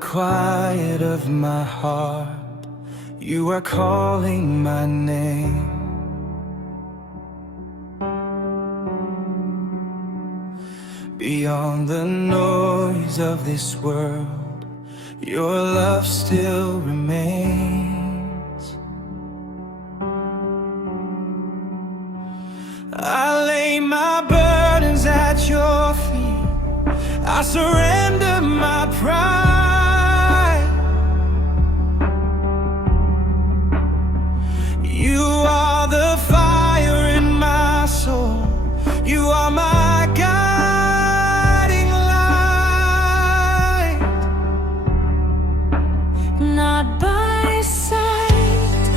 quiet of my heart, you are calling my name. Beyond the noise of this world, your love still remains. I lay my burdens at your feet, I surrender my pride. You are the fire in my soul, you are my guiding light. Not by sight,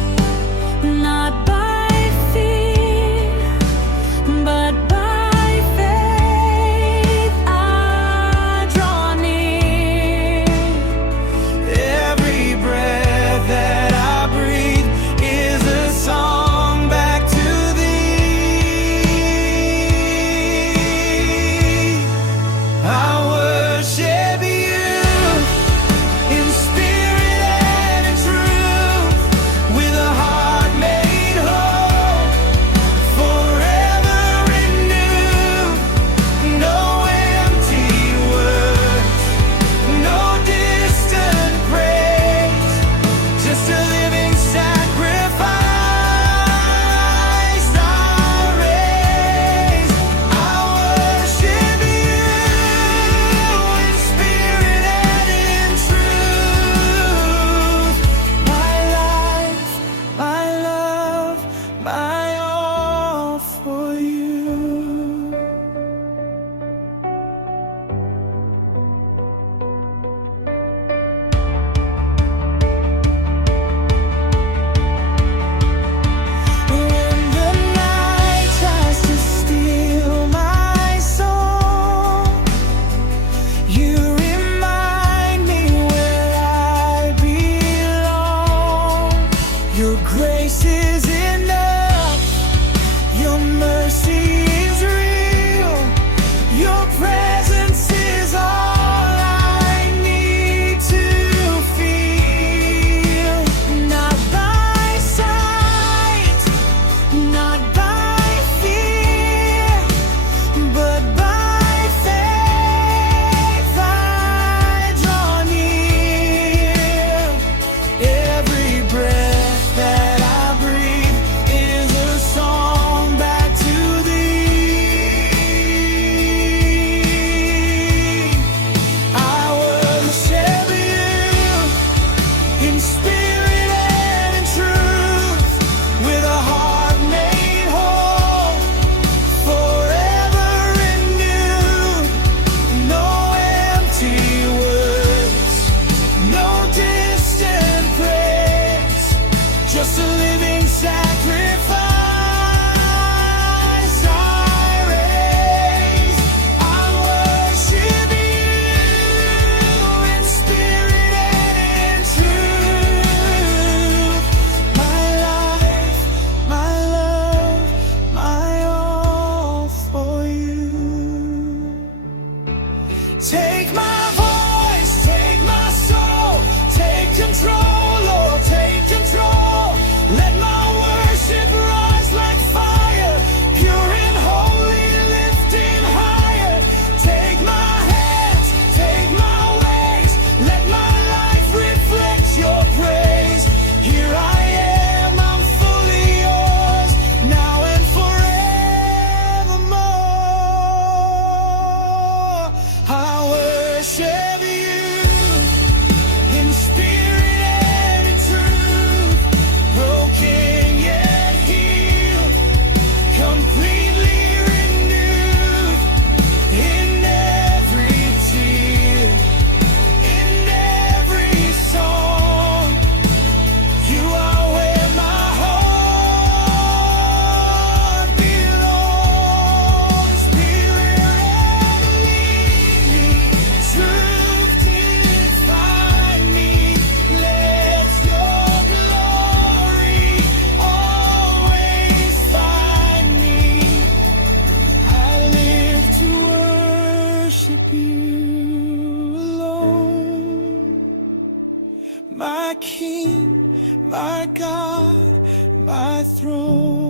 not by fear, but by faith I draw near. Every breath that I breathe is a song back to thee. I worship you in spirit and in truth, with a heart made whole, forever renewed. No empty words, no distant praise, just a living sacrifice I raise. I worship you in spirit and in truth. My life, my love, my all for you. When the night tries to steal my soul, you remind me where I belong. Your grace is enough, your mercy is real, your presence is all I need to feel. Not by sight, not by fear, but by faith I draw near. Every breath that I breathe is a song back to thee. I worship you in spirit and in truth, with a heart made whole, forever renewed. No empty words, no distant praise, just a living sacrifice I raise. I worship you in spirit and in truth. My life, my love, my all for you. Take my voice, take my soul, take control, Lord, take control. Let my worship rise like fire, pure and holy, lifting higher. Take my hands, take my ways, let my life reflect your praise. Here I am, I'm fully yours, now and forevermore. I worship you in spirit and in truth, broken yet healed, completely renewed. In every tear, in every song, you are where my heart belongs. Spirit, lead me, truth define me. Let your glory always find me. I live to worship you alone. my King, my God, my throne.